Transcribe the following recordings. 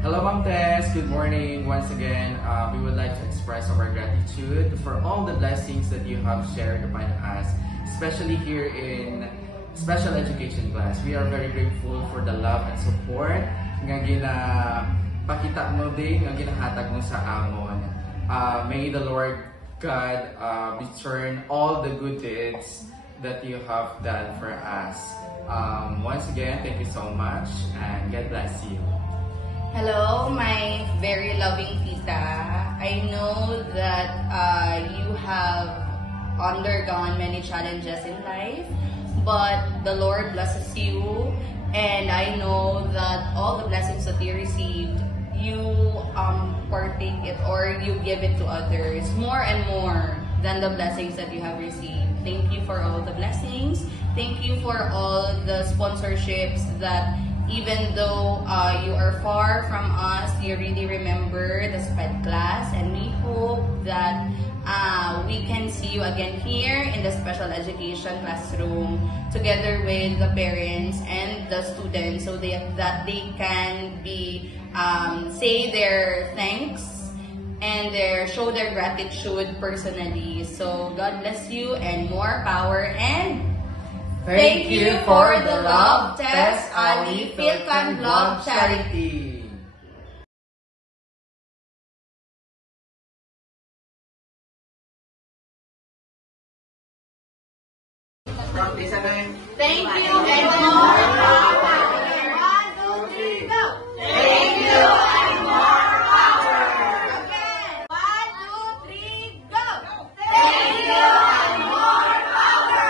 Hello, Ma'am Tess. Good morning. Once again, we would like to express our gratitude for all the blessings that you have shared upon us, especially here in special education class. We are very grateful for the love and support nga pakita mo din, nga ginahatag mo sa amon. May the Lord God return all the good deeds that you have done for us. Once again, thank you so much and God bless you. Hello, my very loving tita. I know that you have undergone many challenges in life, but the Lord blesses you, and I know that all the blessings that you received, you partake it or you give it to others more and more than the blessings that you have received. Thank you for all the blessings. Thank you for all the sponsorships that even though you are far from us, you really remember the SPED class, and we hope that we can see you again here in the special education classroom together with the parents and the students, so that they can be say their thanks and show their gratitude personally. So God bless you and more power, and thank you for the love, Tess Ali Philcon Vlog Charity. Thank you and more power. 1, 2, 3, go. Thank you and more power. Again. 1, 2, 3, go. Thank you and more power.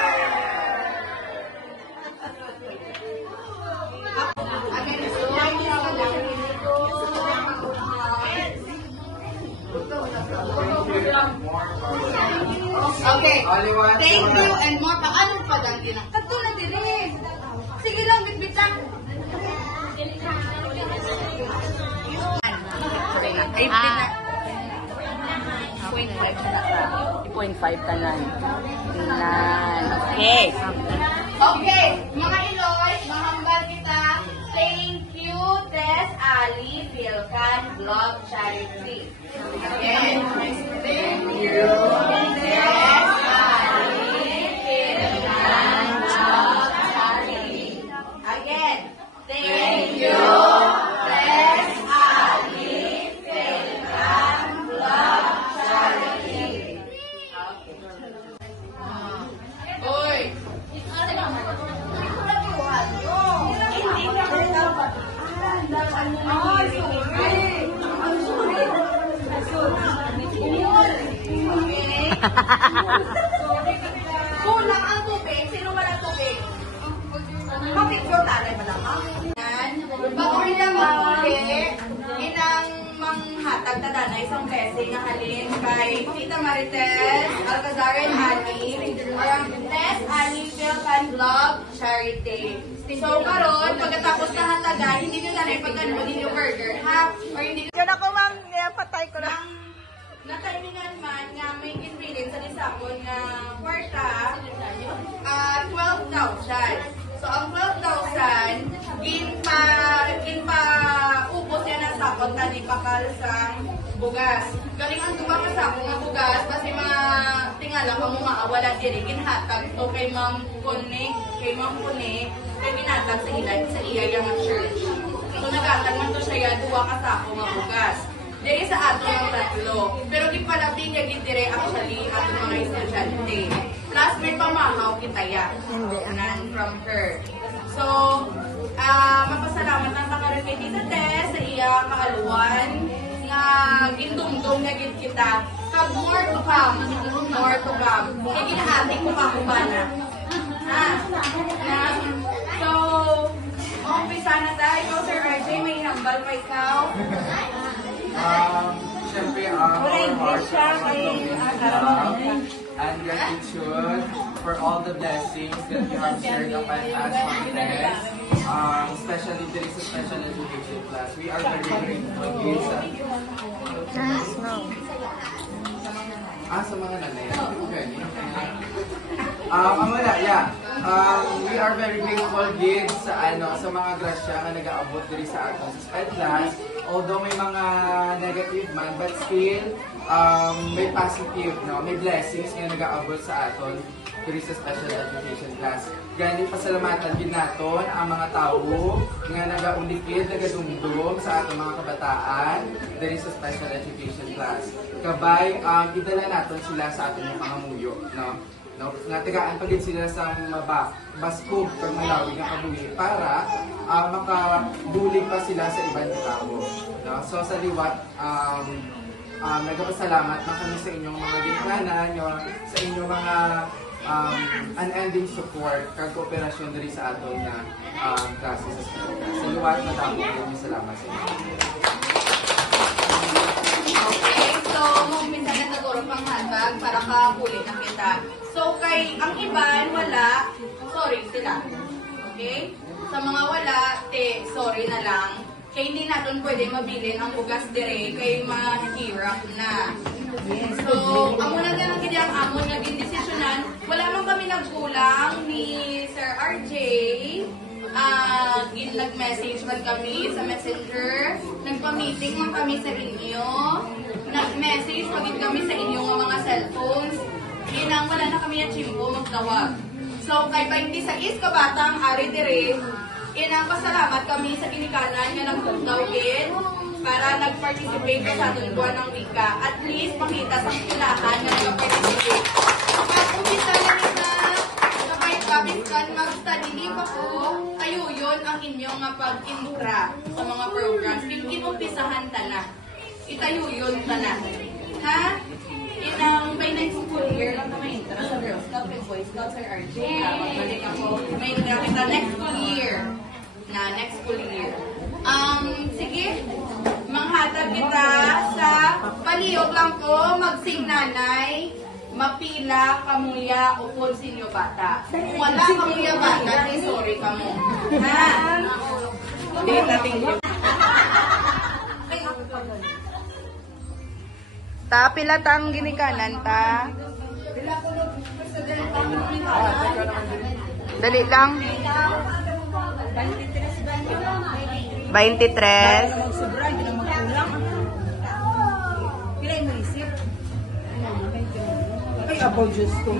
Okay. Thank you and more pa. Ano pa lang yun? Kato na din eh. Sige lang, bitbitan. Ay, bitbitan. 0.5 ka lang. Okay. Okay. Mga Iloy, mahambal kita. Thank you, Tess Ali Philcon Vlog Charity. Again. Thank you, Tess Ali Philcon Vlog Charity. Again. Thank you, Tess Ali Philcon Vlog Charity. Oy! Kulang ang tubig. Sino wala tubig? Mapicture talay ba naman? Pag-uli lang mag-uli, inang manghatag na dana isang beses na halin kay Tita Marites Alcazaran Ali, Tess Ali Philcon Vlog Charity. So karon, pagkatapos na hatagan, hindi nyo na rin pagkanunin yung burger, ha? Or hindi nyo... Yan ako, ma'am. Patay ko lang. Natainingan man nga may ingredients sa lisapon na kwarta, 12,000. So ang 12,000, ginpa-upos yan ang sapon na di pakal sa bugas. Galing ang duwa ka sapon ng bugas, basi tingala ka mo maawala diri, ginhatag to kay Ma'am Kone, kay ginhatag sa iya yung church. So nagatag man to siya duwa ka sapon ng bugas. Diri sa ato yung tatlo. Pero di pala tingin dire actually ato mga estudyante. Plus may pamahaw kita ya. From her. So, mapasalamat ang takaroon kay Tita Tess sa iya kaaluan nga gindumdum na gid kita. Kag more to come. More to come. Kaya ginahati ko pa kubana. So, umpisa na tayo. Ikaw, Sir RJ, may hambal pa ikaw. Siyempre, our hearts are filled with love and gratitude for all the blessings that you have shared upon us, Ma'am Tess. Especially there is a special education class. We are very grateful. Sa mga nanay. Wala, yeah. We are very grateful gid sa sa mga grasya nga nag-aabot diri sa aton sa SPED class. Although may mga negative man, but still may positive, no? May blessings nga nag-aabot sa aton diri sa special education class. Gani pasalamatan gid naton ang mga tawo nga nagaulikid, nagadumdum sa atong mga kabataan diri sa special education class. Kabay idala naton sila sa atong mga pangamuyo, no? No, natigaan pa din sila sa baskog pag malawig ang kabuhi para makabulig pa sila sa ibang tao. No? So sa liwat, nagpapasalamat na kami sa inyong mga ginikanan, sa inyong mga unending support kag kooperasyon diri sa aton na klase sa school. Sa liwat, madami kami salamat sa inyo. Okay, so umpisa na siguro pang handbag para kakulit na kita. So kay ang iban wala, sorry sila. Okay? Sa mga wala, sorry na lang. Kaya hindi natin pwede mabilin ang bugas dire kay mahirap na. So, amo na lang gid ang amon nga gindesisyonan. Wala man kami nagkulang ni Sir RJ. Nag-message man kami sa Messenger. Nagpa-meeting man kami sa inyo. Nag-message maging kami sa inyong mga cellphones. Inang wala na kami ang chimbo magtawag. So, kay 26 kabatang ari dire, inang pasalamat kami sa ginikanan nga nagtugawin para nag-participate sa atong buwan ng wika. At least makita sa kilahan nga nag-participate. Pag-umisa na nila, sabay kabiskan mag-study leave ako, kayo yun ang inyong pag-intra sa mga programs. Kinumpisahan tala. Itayo yun tala. Ha? Inang by next school year lang na may intra sa Girl Scout and Boy Scout sa RJ. Magbalik ako. May intra kita next school year. Next school year. Sige. Manghatag kita sa palihog lang ko. Magsing nanay. Mapila, kamuya, upod sinyo bata. Kung wala kamuya bata, di sorry ka mo. Ha? Hindi natin yun. Ta, pila tang ginikanan ta? Dali lang. 23. Pila yung isip? Ay, about just to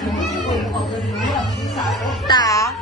Ta,